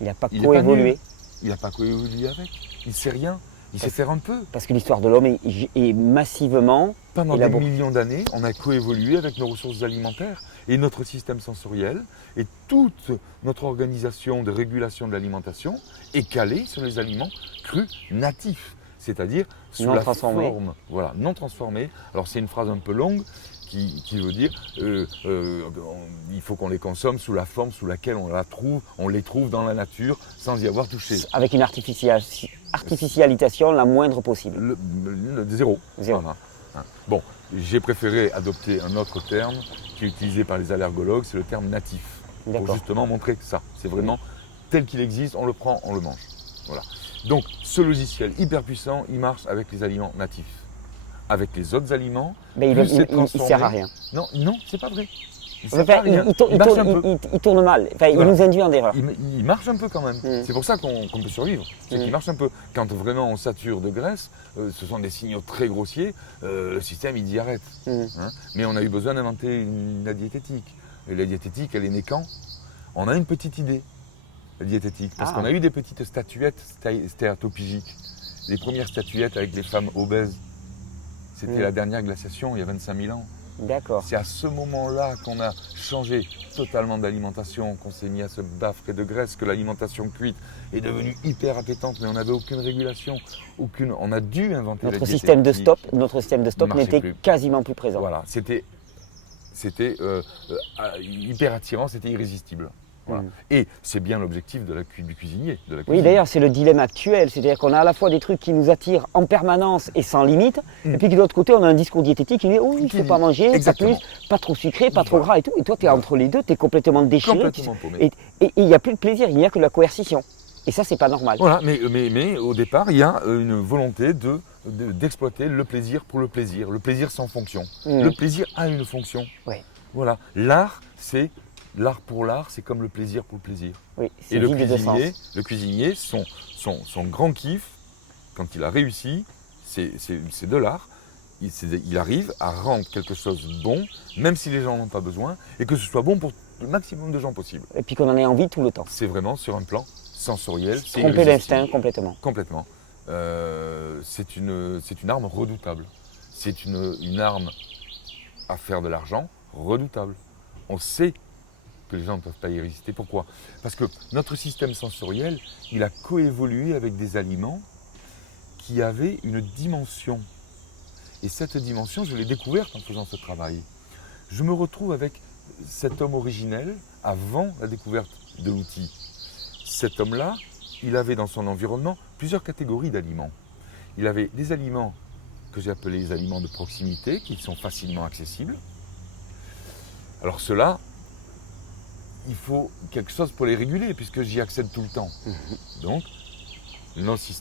Il n'a pas Il est pas coévolué. nul. Il n'a pas coévolué avec. Il ne sait rien. Il sait faire un peu. Parce que l'histoire de l'homme est massivement Pendant des élaborée. millions d'années, on a coévolué avec nos ressources alimentaires et notre système sensoriel et toute notre organisation de régulation de l'alimentation est calée sur les aliments crus natifs, c'est-à-dire sous Non la transformés. forme non transformée. Alors c'est une phrase un peu longue qui veut dire il faut qu'on les consomme sous la forme sous laquelle on les trouve dans la nature sans y avoir touché. Avec une artificialisation la moindre possible. Zéro. Zéro. Voilà. Hein. Bon, j'ai préféré adopter un autre terme qui est utilisé par les allergologues, c'est le terme natif. Pour D'accord. justement montrer que ça, c'est vraiment tel qu'il existe, on le prend, on le mange. Voilà. Donc ce logiciel hyper puissant, il marche avec les aliments natifs. Avec les autres aliments, Mais plus c'est il ne transformé- sert à rien. Non, c'est pas vrai. Il sert Enfin, pas à rien. il marche un peu. il tourne mal. Enfin, Voilà. il nous induit en erreur. Il marche un peu quand même. C'est pour ça qu'on peut survivre. C'est Mm. qu'il marche un peu. Quand vraiment on sature de graisse, ce sont des signaux très grossiers, le système il dit arrête. Mm. Hein. Mais on a eu besoin d'inventer la diététique. Et la diététique, elle est née quand? On a une petite idée, la diététique. Parce Ah. qu'on a eu des petites statuettes stéatopigiques. Les premières statuettes avec les femmes obèses. C'était Mm. la dernière glaciation il y a 25 000 ans. D'accord. C'est à ce moment-là qu'on a changé totalement d'alimentation, qu'on s'est mis à se baffrer de graisse, que l'alimentation cuite est devenue hyper appétante, mais on n'avait aucune régulation, on a dû inventer la Notre système de diététique. stop marchait n'était plus. quasiment plus présent. Voilà, c'était hyper attirant, c'était irrésistible. Voilà. Mm. Et c'est bien l'objectif du cuisinier, de la Oui, cuisine. d'ailleurs, c'est le dilemme actuel. C'est-à-dire qu'on a à la fois des trucs qui nous attirent en permanence et sans limite, et puis de l'autre côté, on a un discours diététique qui dit oh, il ne Qui faut dit- pas manger, pas Exactement. plus, pas trop sucré, pas trop Voilà. gras et tout. Et toi, tu es entre les deux, tu es complètement déchiré. Complètement paumé. Et il n'y a plus de plaisir, il n'y a que de la coercition. Et ça, c'est pas normal. Voilà, mais au départ, il y a une volonté d'exploiter le plaisir pour le plaisir sans fonction. Mm. Le plaisir a une fonction. Oui. Voilà, l'art pour l'art, c'est comme le plaisir pour le plaisir. Oui, c'est Et le vide de sens. cuisinier, son grand kiff, quand il a réussi, c'est de l'art. Il arrive à rendre quelque chose de bon, même si les gens n'en ont pas besoin, et que ce soit bon pour le maximum de gens possible. Et puis qu'on en ait envie tout le temps. C'est vraiment sur un plan sensoriel. c'est Tromper irrésistible. l'instinct complètement. Complètement. C'est une arme redoutable. C'est une arme à faire de l'argent redoutable. On sait que les gens ne peuvent pas y résister. Pourquoi? Parce que notre système sensoriel, il a coévolué avec des aliments qui avaient une dimension. Et cette dimension, je l'ai découverte en faisant ce travail. Je me retrouve avec cet homme originel avant la découverte de l'outil. Cet homme-là, il avait dans son environnement plusieurs catégories d'aliments. Il avait des aliments que j'ai appelés les aliments de proximité, qui sont facilement accessibles. Alors ceux-là, il faut quelque chose pour les réguler, puisque j'y accède tout le temps. Donc,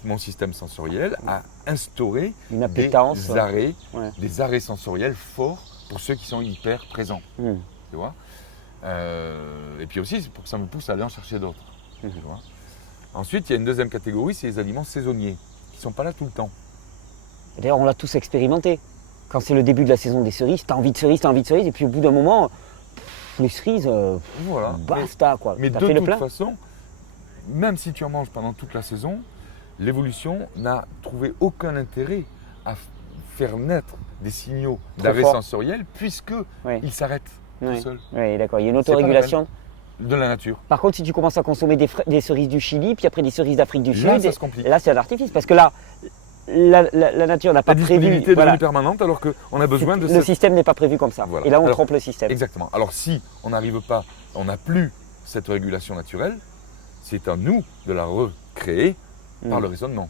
mon système sensoriel a instauré Une appétence. des Ouais. arrêts sensoriels forts pour ceux qui sont hyper présents. Mm. Tu vois. Et puis aussi, c'est pour que ça me pousse à aller en chercher d'autres. Mhm. Tu vois. Ensuite, il y a une deuxième catégorie, c'est les aliments saisonniers, qui ne sont pas là tout le temps. D'ailleurs, on l'a tous expérimenté. Quand c'est le début de la saison des cerises, t'as envie de cerises, et puis au bout d'un moment, les cerises, Voilà. basta quoi. Mais T'as de fait le toute plein. façon, même si tu en manges pendant toute la saison, l'évolution n'a trouvé aucun intérêt à faire naître des signaux Trop d'arrêt fort. sensoriel, puisqu'ils Oui. s'arrêtent tout Oui. seuls Oui, d'accord. Il y a une C'est pas la autorégulation. de la nature. Par contre, si tu commences à consommer des cerises du Chili, puis après des cerises d'Afrique du Là, Sud, ça se complique. là c'est un artifice. Parce que là, la nature n'a pas La prévu. disponibilité est voilà. devenue permanente alors qu'on a besoin de Le système n'est pas prévu comme ça. Voilà. Et là, on Alors, trompe le système. Exactement. Alors si on n'arrive pas, on n'a plus cette régulation naturelle, c'est à nous de la recréer par le raisonnement.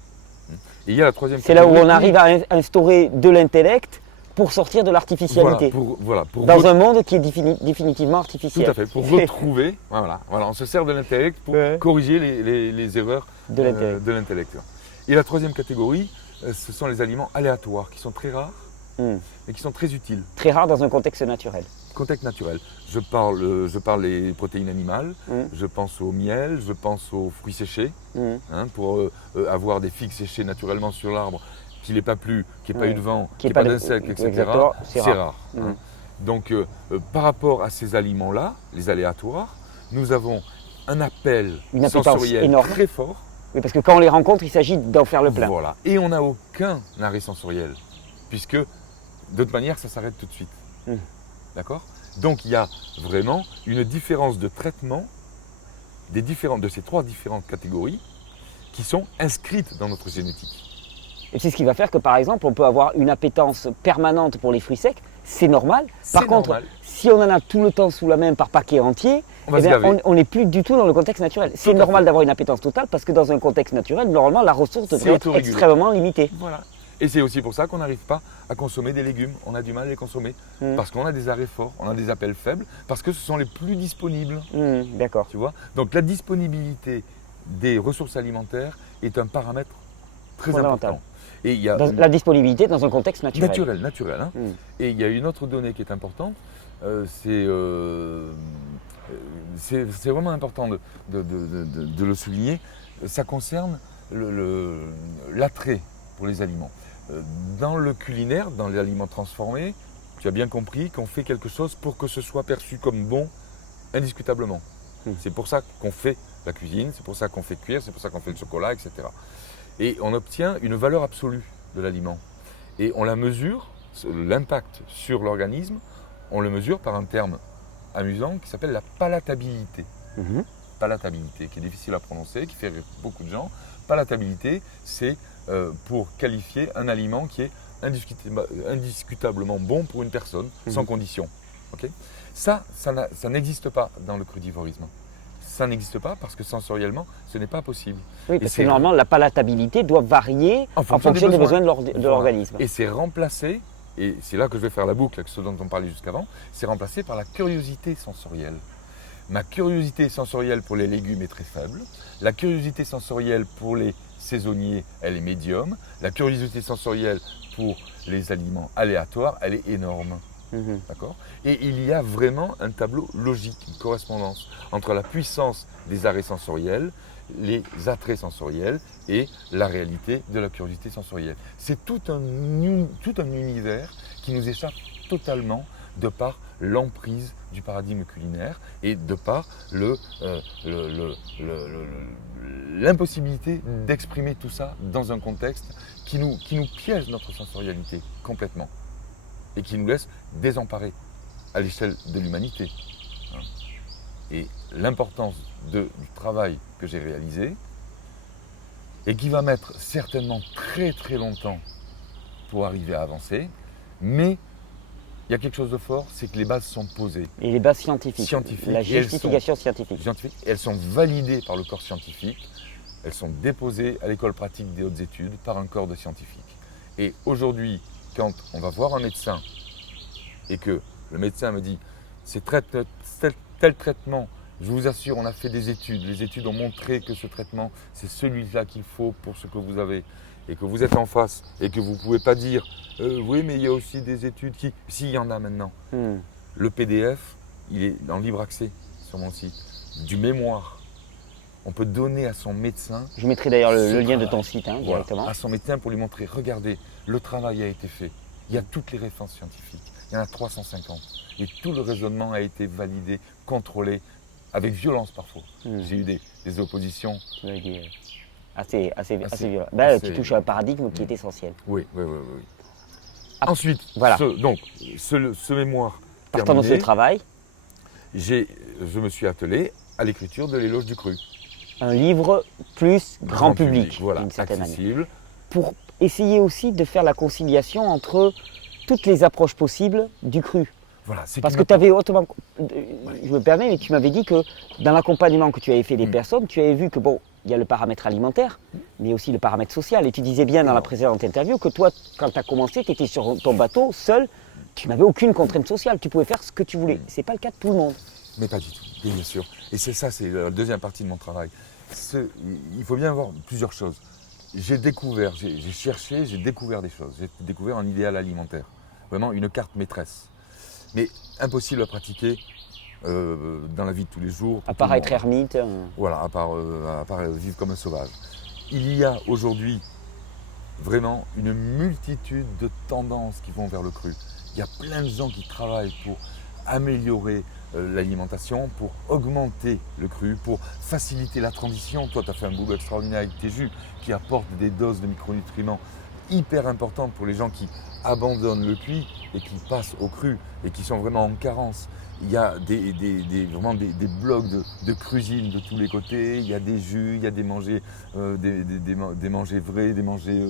Et il y a la troisième C'est là où catégorie. on arrive à instaurer de l'intellect pour sortir de l'artificialité. Pour dans un monde qui est définitivement artificiel. Tout à fait, pour retrouver, voilà, on se sert de l'intellect pour corriger les erreurs De l'intellect. de l'intellect. Et la troisième catégorie, ce sont les aliments aléatoires, qui sont très rares, mais qui sont très utiles. Très rare dans un contexte naturel. Contexte naturel. Je parle des protéines animales, je pense au miel, je pense aux fruits séchés, pour avoir des figues séchées naturellement sur l'arbre, qu'il n'ait pas plu, qu'il n'y ait pas eu de vent, qu'il n'y ait pas d'insectes, etc. Exactement, C'est rare. Donc, par rapport à ces aliments-là, les aléatoires, nous avons un appel Une appétence sensoriel énorme. très fort. Oui, parce que quand on les rencontre, il s'agit d'en faire le plein. Voilà. Et on n'a aucun arrêt sensoriel, puisque de toute manière, ça s'arrête tout de suite. D'accord ? Donc, il y a vraiment une différence de traitement de ces trois différentes catégories qui sont inscrites dans notre génétique. Et c'est ce qui va faire que, par exemple, on peut avoir une appétence permanente pour les fruits secs. C'est normal. Par contre, si on en a tout le temps sous la main par paquet entier, on n'est plus du tout dans le contexte naturel. C'est normal d'avoir une appétence totale parce que dans un contexte naturel, normalement, la ressource devrait être extrêmement limitée. Voilà. Et c'est aussi pour ça qu'on n'arrive pas à consommer des légumes. On a du mal à les consommer parce qu'on a des arrêts forts, on a des appels faibles, parce que ce sont les plus disponibles. D'accord. Tu vois ? Donc la disponibilité des ressources alimentaires est un paramètre très important. Et il y a la disponibilité dans un contexte naturel. Naturel. Hein. Et il y a une autre donnée qui est importante, c'est vraiment important de le souligner, ça concerne l'attrait pour les aliments. Dans le culinaire, dans les aliments transformés, tu as bien compris qu'on fait quelque chose pour que ce soit perçu comme bon, indiscutablement. C'est pour ça qu'on fait la cuisine, c'est pour ça qu'on fait cuire, c'est pour ça qu'on fait le chocolat, etc. Et on obtient une valeur absolue de l'aliment. Et on la mesure, l'impact sur l'organisme, on le mesure par un terme amusant qui s'appelle la palatabilité. Palatabilité, qui est difficile à prononcer, qui fait rire beaucoup de gens. Palatabilité, c'est pour qualifier un aliment qui est indiscutablement bon pour une personne, sans condition. Okay ? Ça n'existe pas dans le crudivorisme. Ça n'existe pas parce que sensoriellement, ce n'est pas possible. Oui, parce que normalement, la palatabilité doit varier en fonction des besoins de l'organisme. Et c'est remplacé, et c'est là que je vais faire la boucle avec ce dont on parlait jusqu'avant, c'est remplacé par la curiosité sensorielle. Ma curiosité sensorielle pour les légumes est très faible. La curiosité sensorielle pour les saisonniers, elle est médium. La curiosité sensorielle pour les aliments aléatoires, elle est énorme. D'accord ? Et il y a vraiment un tableau logique, une correspondance entre la puissance des arrêts sensoriels, les attraits sensoriels et la réalité de la curiosité sensorielle. C'est tout un univers qui nous échappe totalement de par l'emprise du paradigme culinaire et de par l'impossibilité d'exprimer tout ça dans un contexte qui nous piège notre sensorialité complètement et qui nous laisse désemparés à l'échelle de l'humanité. Et l'importance du travail que j'ai réalisé, et qui va mettre certainement très très longtemps pour arriver à avancer, mais il y a quelque chose de fort, c'est que les bases sont posées. Et les bases scientifiques. La justification scientifique. Elles sont validées par le corps scientifique, elles sont déposées à l'école pratique des hautes études par un corps de scientifiques. Et aujourd'hui, quand on va voir un médecin et que le médecin me dit c'est tel traitement, je vous assure, on a fait des études, les études ont montré que ce traitement, c'est celui-là qu'il faut pour ce que vous avez, et que vous êtes en face, et que vous ne pouvez pas dire oui, mais il y a aussi des études qui… Si, il y en a maintenant. Le PDF il est en libre accès sur mon site, du mémoire. On peut donner à son médecin. Je mettrai d'ailleurs le lien de travail. ton site Voilà, directement. à son médecin pour lui montrer, regardez, le travail a été fait. Il y a toutes les références scientifiques. Il y en a 350. Et tout le raisonnement a été validé, contrôlé, avec violence parfois. J'ai eu des oppositions. Tu m'avais dit, assez Assez- violent. assez- Tu touches à un paradigme qui est essentiel. Oui. Ah, Ensuite, voilà. ce mémoire Partant de ce terminé, travail, je me suis attelé à l'écriture de l'éloge du cru. un livre plus grand public, voilà, d'une certaine manière. accessible. Pour essayer aussi de faire la conciliation entre toutes les approches possibles du cru. Voilà, c'est Parce que tu avais autrement, je me permets, mais tu m'avais dit que dans l'accompagnement que tu avais fait des personnes, tu avais vu que bon, il y a le paramètre alimentaire, mais aussi le paramètre social. Et tu disais bien dans la précédente interview que toi, quand tu as commencé, tu étais sur ton bateau, seul, tu n'avais aucune contrainte sociale, tu pouvais faire ce que tu voulais. Ce n'est pas le cas de tout le monde. Mais pas du tout, bien sûr. Et c'est ça, c'est la deuxième partie de mon travail. Il faut bien voir plusieurs choses. J'ai découvert, j'ai cherché, j'ai découvert des choses. J'ai découvert un idéal alimentaire. Vraiment une carte maîtresse. Mais impossible à pratiquer dans la vie de tous les jours. À part être ermite. Voilà, à part vivre comme un sauvage. Il y a aujourd'hui vraiment une multitude de tendances qui vont vers le cru. Il y a plein de gens qui travaillent pour améliorer l'alimentation, pour augmenter le cru, pour faciliter la transition. Toi, tu as fait un boulot extraordinaire avec tes jus qui apportent des doses de micronutriments hyper importantes pour les gens qui abandonnent le cuit et qui passent au cru et qui sont vraiment en carence. Il y a vraiment des blocs de cuisine de tous les côtés, il y a des jus, il y a des mangers, des mangers vrais, des mangers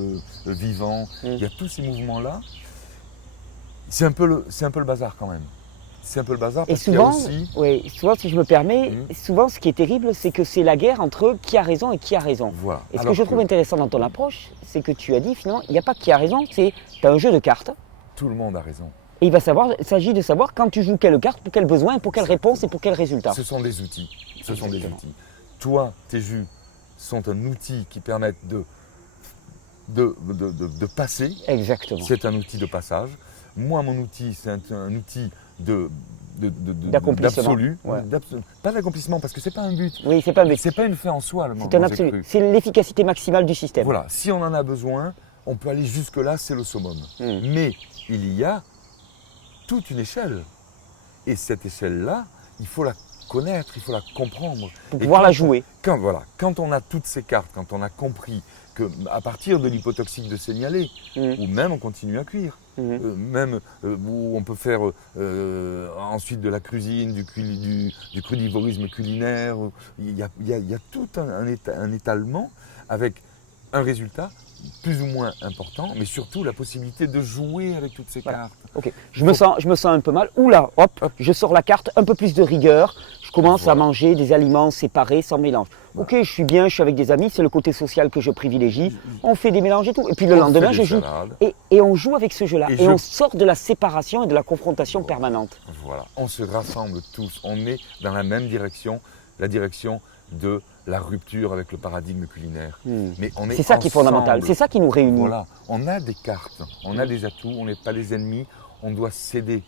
vivants. Il y a tous ces mouvements-là. C'est un peu le bazar quand même. C'est un peu le bazar Et parce qu'il y a souvent, aussi… oui, souvent, si je me permets, souvent ce qui est terrible, c'est que c'est la guerre entre qui a raison et qui a raison. Voilà. Et ce Alors que je trouve intéressant dans ton approche, c'est que tu as dit finalement, il n'y a pas qui a raison, c'est tu as un jeu de cartes. Tout le monde a raison. Et il s'agit de savoir quand tu joues quelle carte, pour quel besoin, pour quelle réponse et pour quel résultat. Ce sont des outils. Ce sont des Exactement. outils. Toi, tes jus sont un outil qui permettent de passer. Exactement. C'est un outil de passage. Moi, mon outil, c'est un outil D'accomplissement. d'absolu. Ouais. Pas d'accomplissement, parce que c'est pas un but. Oui, c'est pas un but. C'est pas une fin en soi, le C'est un manger absolu. cru. C'est l'efficacité maximale du système. Voilà, si on en a besoin, on peut aller jusque-là, c'est le summum. Mais il y a toute une échelle. Et cette échelle-là, il faut la connaître, il faut la comprendre. Pour Et pouvoir la jouer. Quand on a toutes ces cartes, quand on a compris qu'à partir de l'hypotoxique de signaler, ou même on continue à cuire, où on peut faire ensuite de la cuisine, du crudivorisme culinaire, il y a tout un étalement avec un résultat plus ou moins important, mais surtout la possibilité de jouer avec toutes ces cartes. Ok, je me sens un peu mal. Oula, hop, je sors la carte, un peu plus de rigueur. Je commence à manger des aliments séparés, sans mélange. Ok, je suis bien, je suis avec des amis, c'est le côté social que je privilégie. On fait des mélanges et tout. Et puis le lendemain, je joue. Et on joue avec ce jeu-là. Et on sort de la séparation et de la confrontation permanente. Voilà, on se rassemble tous. On est dans la même direction, la direction de la rupture avec le paradigme culinaire. Mais on est C'est ça qui est fondamental, c'est ça qui nous réunit. Voilà, on a des cartes, on a des atouts, on n'est pas les ennemis, on doit s'aider.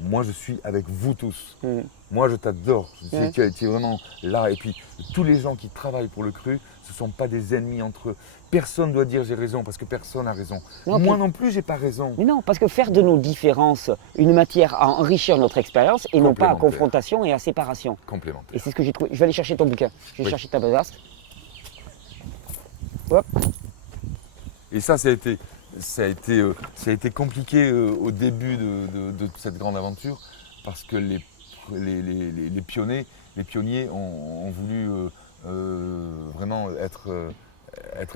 Moi, je suis avec vous tous. Moi, je t'adore. Tu es vraiment là. Et puis, tous les gens qui travaillent pour le cru, ce ne sont pas des ennemis entre eux. Personne ne doit dire j'ai raison parce que personne n'a raison. Non, moi non plus, j'ai pas raison. Mais non, parce que faire de nos différences une matière à enrichir notre expérience et non pas à confrontation et à séparation. Complémentaire. Et c'est ce que j'ai trouvé. Je vais aller chercher ton bouquin. Je vais chercher ta besace. Hop. Et ça a été compliqué au début de cette grande aventure parce que les pionniers ont voulu vraiment être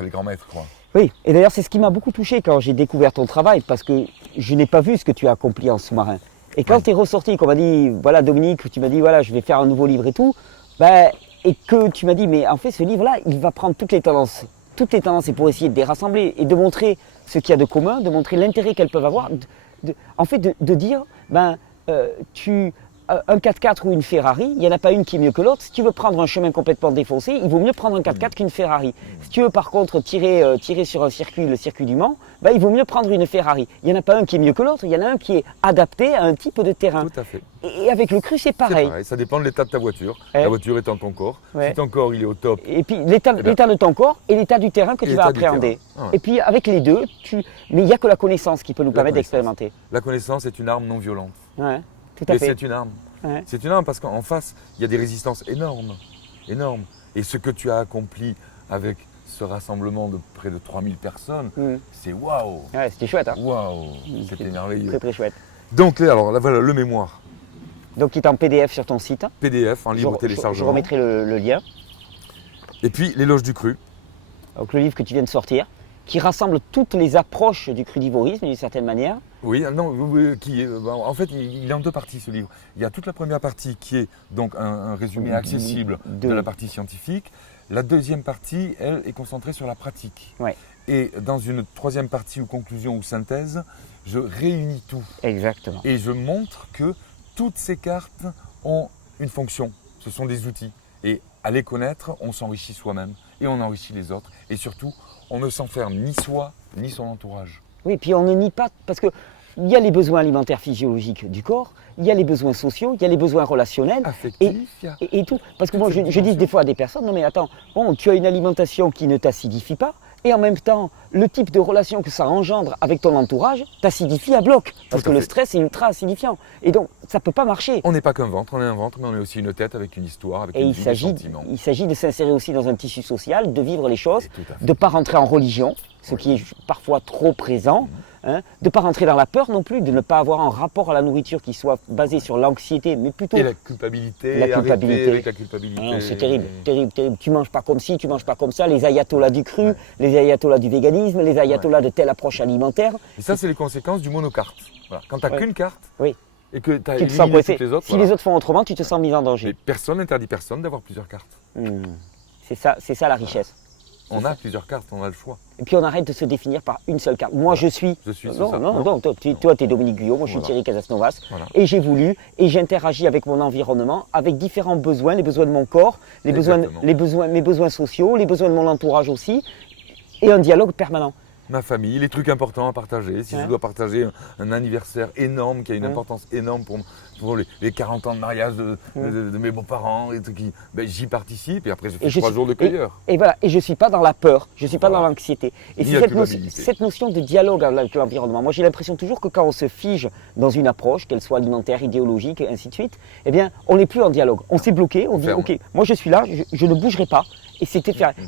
les grands maîtres, quoi. Oui, et d'ailleurs c'est ce qui m'a beaucoup touché quand j'ai découvert ton travail parce que je n'ai pas vu ce que tu as accompli en sous-marin. Et quand tu es ressorti, qu'on m'a dit, voilà Dominique, tu m'as dit, voilà je vais faire un nouveau livre et tout, et que tu m'as dit, mais en fait ce livre-là, il va prendre toutes les tendances et pour essayer de les rassembler et de montrer ce qu'il y a de commun, de montrer l'intérêt qu'elles peuvent avoir, de dire, tu un 4x4 ou une Ferrari, il n'y en a pas une qui est mieux que l'autre. Si tu veux prendre un chemin complètement défoncé, il vaut mieux prendre un 4x4 qu'une Ferrari. Si tu veux par contre tirer sur un circuit, le circuit du Mans, ben, il vaut mieux prendre une Ferrari. Il n'y en a pas un qui est mieux que l'autre, il y en a un qui est adapté à un type de terrain. Tout à fait. Et avec le cru, c'est pareil. Ça dépend de l'état de ta voiture. La voiture étant ton corps. Ouais. Si ton corps il est au top. Et puis l'état de ton corps et l'état du terrain que Et tu vas l'état du appréhender. terrain. Ah ouais. Et puis avec les deux, mais il n'y a que la connaissance qui peut nous permettre connaissance. d'expérimenter. La connaissance est une arme non violente. Ouais, tout à Mais fait. c'est une arme. Ouais. C'est une arme parce qu'en face, il y a des résistances énormes. Énormes. Et ce que tu as accompli avec ce rassemblement de près de 3000 personnes, c'est waouh. Ouais, c'était chouette. Hein. Waouh. C'était merveilleux. Très très chouette. Donc là, alors là, voilà le mémoire. Donc il est en PDF sur ton site. PDF en libre Je téléchargement. remettrai le lien. Et puis l'éloge du cru. Donc le livre que tu viens de sortir, qui rassemble toutes les approches du crudivorisme d'une certaine manière. Oui, non, en fait, il est en deux parties ce livre. Il y a toute la première partie qui est donc un résumé accessible de la partie scientifique. La deuxième partie, elle, est concentrée sur la pratique. Ouais. Et dans une troisième partie ou conclusion ou synthèse, je réunis tout. Exactement. Et je montre que toutes ces cartes ont une fonction. Ce sont des outils. Et à les connaître, on s'enrichit soi-même et on enrichit les autres. Et surtout, on ne s'enferme ni soi, ni son entourage. Oui, puis on ne nie pas, parce qu'il y a les besoins alimentaires physiologiques du corps, il y a les besoins sociaux, il y a les besoins relationnels. Affectifs, et tout. Parce que moi, je dis des fois à des personnes, non mais attends, bon, tu as une alimentation qui ne t'acidifie pas, et en même temps, le type de relation que ça engendre avec ton entourage t'acidifie à bloc. Parce que le stress est ultra acidifiant. Et donc, ça ne peut pas marcher. On n'est pas qu'un ventre, on est un ventre, mais on est aussi une tête avec une histoire, avec Et une il vie, des sentiments. s'agit de s'insérer aussi dans un tissu social, de vivre les choses, Tout à fait. de ne pas rentrer en religion, ce qui est parfois trop présent, hein, de ne pas rentrer dans la peur non plus, de ne pas avoir un rapport à la nourriture qui soit basé sur l'anxiété, mais plutôt Et la culpabilité, la culpabilité. arrêter avec la culpabilité. Ah, c'est terrible, terrible, terrible. Tu manges pas comme ci, tu manges pas comme ça. Les ayatollahs du cru, les ayatollahs du véganisme, les ayatollahs de telle approche alimentaire. Et ça, c'est les conséquences du monocarte. Voilà. Quand tu n'as qu'une carte et que tu as Tu te sens éliminé coincé. toutes les autres, Si les autres font autrement, tu te sens mis en danger. mais personne n'interdit personne d'avoir plusieurs cartes. C'est ça la richesse. On a plusieurs cartes, on a le choix. Et puis on arrête de se définir par une seule carte. Moi je suis. Je suis, c'est Non, ça. non, Non. non. Toi, tu es Dominique Guyot, moi je suis Thierry Casasnovas. Voilà. Et j'ai voulu, et j'interagis avec mon environnement, avec différents besoins, les besoins de mon corps, mes besoins sociaux, les besoins de mon entourage aussi, et un dialogue permanent. Ma famille, les trucs importants à partager. Si je dois partager un anniversaire énorme qui a une importance énorme pour les 40 ans de mariage de mes beaux-parents, et j'y participe et après je fais 3 jours de cueilleur. Et voilà, et je ne suis pas dans la peur, je ne suis pas dans l'anxiété. Et Ni c'est la culpabilité. cette notion de dialogue avec l'environnement. Moi j'ai l'impression toujours que quand on se fige dans une approche, qu'elle soit alimentaire, idéologique, et ainsi de suite, eh bien on n'est plus en dialogue. On s'est bloqué, on dit ferme. ok, moi je suis là, je ne bougerai pas.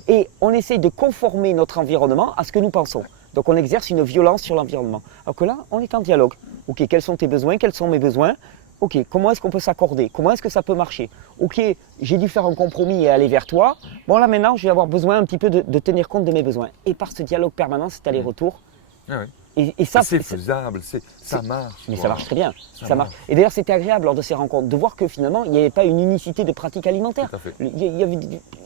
Et on essaye de conformer notre environnement à ce que nous pensons. Donc on exerce une violence sur l'environnement. Alors que là, on est en dialogue. Ok, quels sont tes besoins? Quels sont mes besoins? Ok, comment est-ce qu'on peut s'accorder? Comment est-ce que ça peut marcher? Ok, j'ai dû faire un compromis et aller vers toi. Bon là maintenant, je vais avoir besoin un petit peu de tenir compte de mes besoins. Et par ce dialogue permanent, cet aller-retour. Ah oui. Et ça, c'est faisable, ça marche. Mais quoi. ça marche très bien. Ça Ça marche. Et d'ailleurs, c'était agréable lors de ces rencontres de voir que finalement, il n'y avait pas une unicité de pratique alimentaire. Tout à fait. Il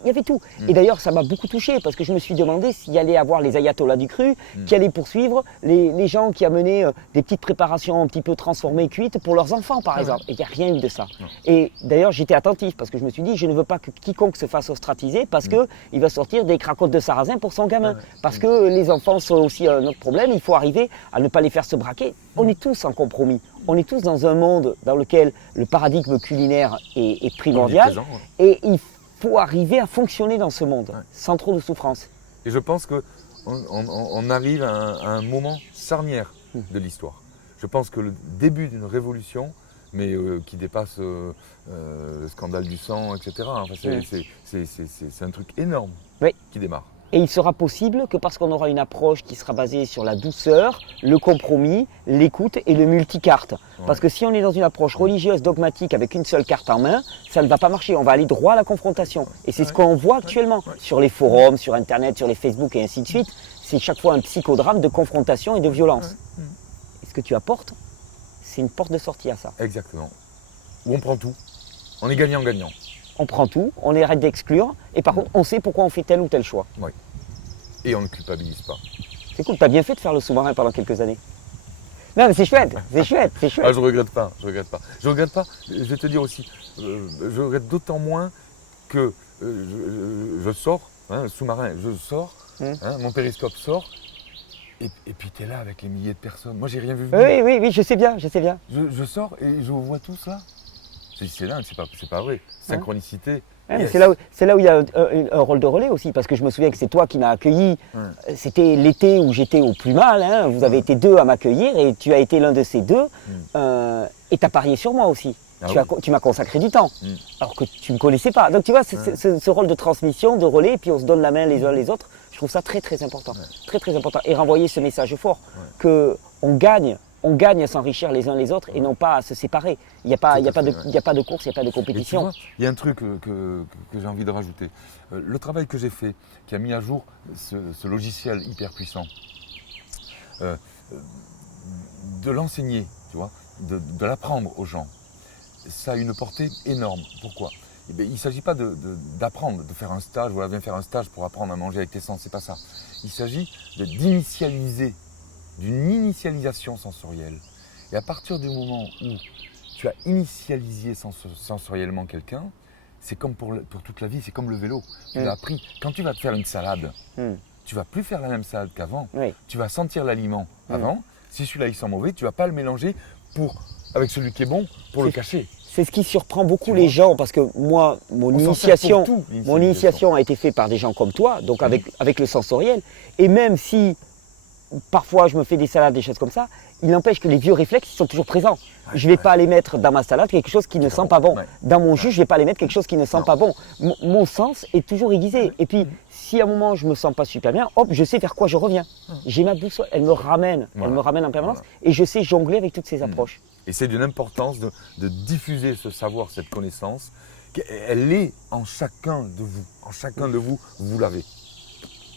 y avait tout. Et d'ailleurs, ça m'a beaucoup touché parce que je me suis demandé s'il y allait avoir les ayatollahs du cru qui allaient poursuivre les gens qui amenaient des petites préparations un petit peu transformées, cuites pour leurs enfants, par exemple. Et il n'y a rien eu de ça. Non. Et d'ailleurs, j'étais attentif parce que je me suis dit, je ne veux pas que quiconque se fasse ostratiser parce qu'il va sortir des cracottes de sarrasin pour son gamin. Parce que les enfants sont aussi un autre problème. Il faut arriver à ne pas les faire se braquer. On est tous en compromis. On est tous dans un monde dans lequel le paradigme culinaire est primordial. Présent, Et il faut arriver à fonctionner dans ce monde sans trop de souffrance. Et je pense qu'on arrive à un moment charnière de l'histoire. Je pense que le début d'une révolution, mais qui dépasse le scandale du sang, etc. Enfin, c'est un truc énorme qui démarre. Et il sera possible que parce qu'on aura une approche qui sera basée sur la douceur, le compromis, l'écoute et le multicarte. Parce que si on est dans une approche religieuse, dogmatique, avec une seule carte en main, ça ne va pas marcher. On va aller droit à la confrontation. Et c'est ce qu'on voit actuellement sur les forums, sur Internet, sur les Facebook et ainsi de suite. C'est chaque fois un psychodrame de confrontation et de violence. Et ce que tu apportes, c'est une porte de sortie à ça. Exactement. Où on prend tout. On est gagnant-gagnant. On prend tout, on arrête d'exclure, et par contre, on sait pourquoi on fait tel ou tel choix. Oui. Et on ne culpabilise pas. C'est cool, tu as bien fait de faire le sous-marin pendant quelques années. Non, mais c'est chouette, c'est chouette, c'est chouette. Ah, je regrette pas, je regrette pas. Je regrette pas, je vais te dire aussi, je regrette d'autant moins que je sors, hein, sous-marin, je sors, hein, mon périscope sort, et puis tu es là avec les milliers de personnes. Moi, j'ai rien vu venir. Oui, je sais bien, je sais bien. Je sors et je vois tout ça. C'est dingue, c'est pas vrai. Synchronicité. Ouais, mais Yes. c'est là où il y a un rôle de relais aussi, parce que je me souviens que c'est toi qui m'as accueilli. C'était l'été où j'étais au plus mal. Hein. Vous avez été 2 à m'accueillir et tu as été l'un de ces 2. Et tu as parié sur moi aussi. Ah Tu m'as consacré du temps, alors que tu ne me connaissais pas. Donc tu vois, ce rôle de transmission, de relais, puis on se donne la main les uns les autres, je trouve ça très très important. Très très important. Et renvoyer ce message fort, qu'on gagne. On gagne à s'enrichir les uns les autres et non pas à se séparer. Il n'y a pas de course, il n'y a pas de compétition. Il y a un truc que j'ai envie de rajouter. Le travail que j'ai fait, qui a mis à jour ce logiciel hyper puissant, de l'enseigner, tu vois, de l'apprendre aux gens, ça a une portée énorme. Pourquoi ? Eh bien, il ne s'agit pas d'apprendre, de faire un stage, voilà, viens faire un stage pour apprendre à manger avec tes sens, c'est pas ça. Il s'agit d'initialiser, d'une initialisation sensorielle. Et à partir du moment où tu as initialisé sensoriellement quelqu'un, c'est comme pour toute la vie, c'est comme le vélo. Tu l'as appris. Quand tu vas te faire une salade, tu vas plus faire la même salade qu'avant. Oui. Tu vas sentir l'aliment avant. Si celui-là il sent mauvais, tu ne vas pas le mélanger avec celui qui est bon pour le cacher. C'est ce qui surprend beaucoup les gens, parce que moi, mon initiation a été faite par des gens comme toi, donc avec le sensoriel. Et même si parfois je me fais des salades, des choses comme ça, il n'empêche que les vieux réflexes ils sont toujours présents. Je ne vais pas aller mettre dans ma salade quelque chose qui ne sent pas bon. Dans mon jus, je ne vais pas aller mettre quelque chose qui ne sent pas bon. Mon sens est toujours aiguisé. Et puis, si à un moment je ne me sens pas super bien, hop, je sais vers quoi je reviens. J'ai ma boussole, elle me ramène en permanence. Et je sais jongler avec toutes ces approches. Et c'est d'une importance de diffuser ce savoir, cette connaissance. Elle est en chacun de vous. En chacun de vous, vous l'avez.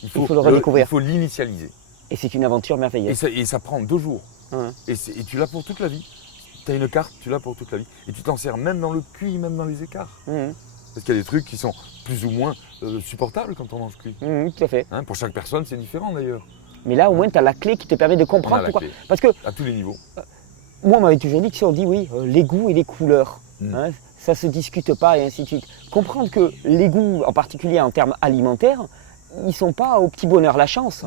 Il faut le redécouvrir. Il faut l'initialiser. Et c'est une aventure merveilleuse. Et ça prend 2 jours. Et tu l'as pour toute la vie. Tu as une carte, tu l'as pour toute la vie. Et tu t'en sers même dans le cuit, même dans les écarts. Parce qu'il y a des trucs qui sont plus ou moins supportables quand on mange cuit. Tout à fait. Pour chaque personne, c'est différent d'ailleurs. Mais là, au moins, tu as la clé qui te permet de comprendre pourquoi. Parce que, à tous les niveaux. Moi, on m'avait toujours dit que si on dit oui, les goûts et les couleurs, ça ne se discute pas et ainsi de suite. Comprendre que les goûts, en particulier en termes alimentaires, ils ne sont pas au petit bonheur la chance.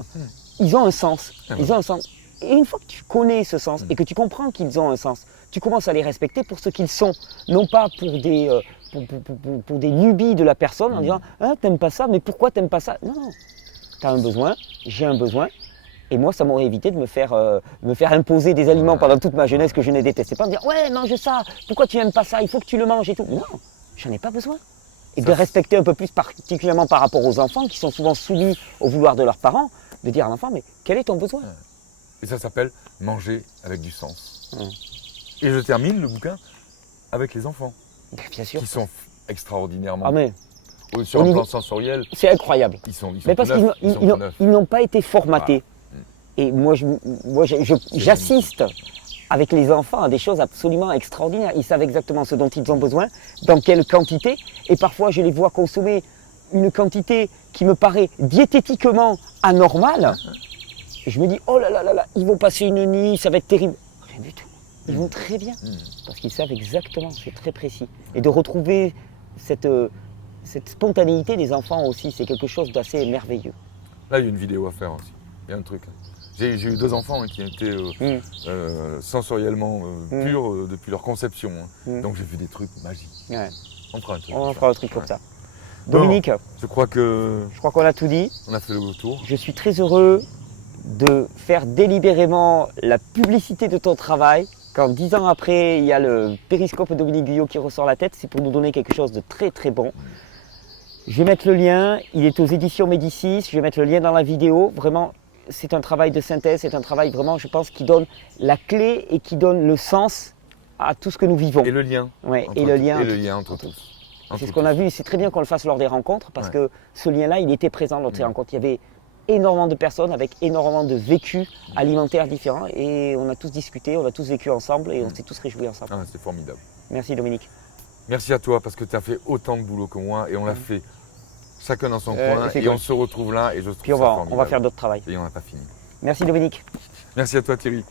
Ils ont un sens. Ils ont un sens. Et une fois que tu connais ce sens et que tu comprends qu'ils ont un sens, tu commences à les respecter pour ce qu'ils sont. Non pas pour des nubies de la personne en disant « Ah, t'aimes pas ça, mais pourquoi t'aimes pas ça ?» Non, non. T'as un besoin, j'ai un besoin. Et moi, ça m'aurait évité de me faire imposer des aliments pendant toute ma jeunesse que je ne détestais pas. Me dire « Ouais, mange ça, pourquoi tu n'aimes pas ça, il faut que tu le manges et tout. » Non, j'en ai pas besoin. Et de respecter un peu plus, particulièrement par rapport aux enfants qui sont souvent soumis au vouloir de leurs parents, de dire à l'enfant, mais quel est ton besoin ? Et ça s'appelle manger avec du sens. Et je termine le bouquin avec les enfants. Bien sûr. Qui sont extraordinairement. Ah mais, sur le plan sensoriel. C'est incroyable. Ils sont mais parce qu'ils n'ont pas été formatés. Et moi, j'assiste avec les enfants à des choses absolument extraordinaires. Ils savent exactement ce dont ils ont besoin, dans quelle quantité. Et parfois, je les vois consommer une quantité qui me paraît diététiquement anormale. Et je me dis, oh là là là là, ils vont passer une nuit, ça va être terrible. Rien du tout. Ils vont très bien. Parce qu'ils savent exactement, c'est très précis. Et de retrouver cette spontanéité des enfants aussi, c'est quelque chose d'assez merveilleux. Là, il y a une vidéo à faire aussi. Il y a un truc. J'ai eu 2 enfants qui étaient sensoriellement purs depuis leur conception. Donc j'ai vu des trucs magiques. Ouais. On fera un truc. On fera un truc comme ça. Dominique, je crois qu'on a tout dit. On a fait le tour. Je suis très heureux de faire délibérément la publicité de ton travail. Quand 10 ans après, il y a le périscope Dominique Guyot qui ressort la tête, c'est pour nous donner quelque chose de très très bon. Je vais mettre le lien, il est aux éditions Médicis, je vais mettre le lien dans la vidéo. Vraiment, c'est un travail de synthèse, c'est un travail vraiment, je pense, qui donne la clé et qui donne le sens à tout ce que nous vivons. Et le lien. Ouais, et le lien entre tous. C'est ce qu'on a vu, c'est très bien qu'on le fasse lors des rencontres parce que ce lien-là, il était présent lors de ces rencontres. Il y avait énormément de personnes avec énormément de vécus alimentaires différents et on a tous discuté, on a tous vécu ensemble et on s'est tous réjouis ensemble. Ah, c'est formidable. Merci Dominique. Merci à toi parce que tu as fait autant de boulot que moi et on l'a fait chacun dans son coin et on se retrouve là et je trouve ça formidable. On va faire d'autres travail. Et on n'a pas fini. Merci Dominique. Merci à toi Thierry.